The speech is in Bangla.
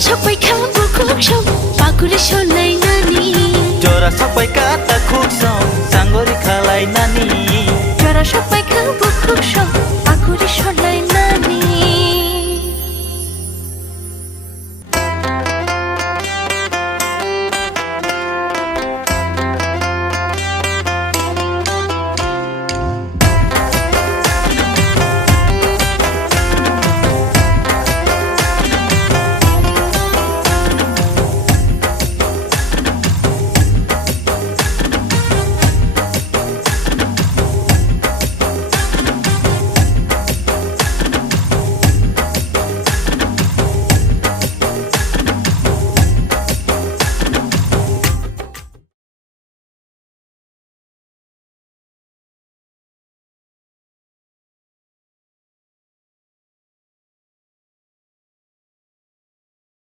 সবাই খাবো খুব সব পাকুলে শোনাই নানি জরা সবাই কাতা খুব সাঙ্গরি খালাই নানি জরা সবাই খাবো খুব সব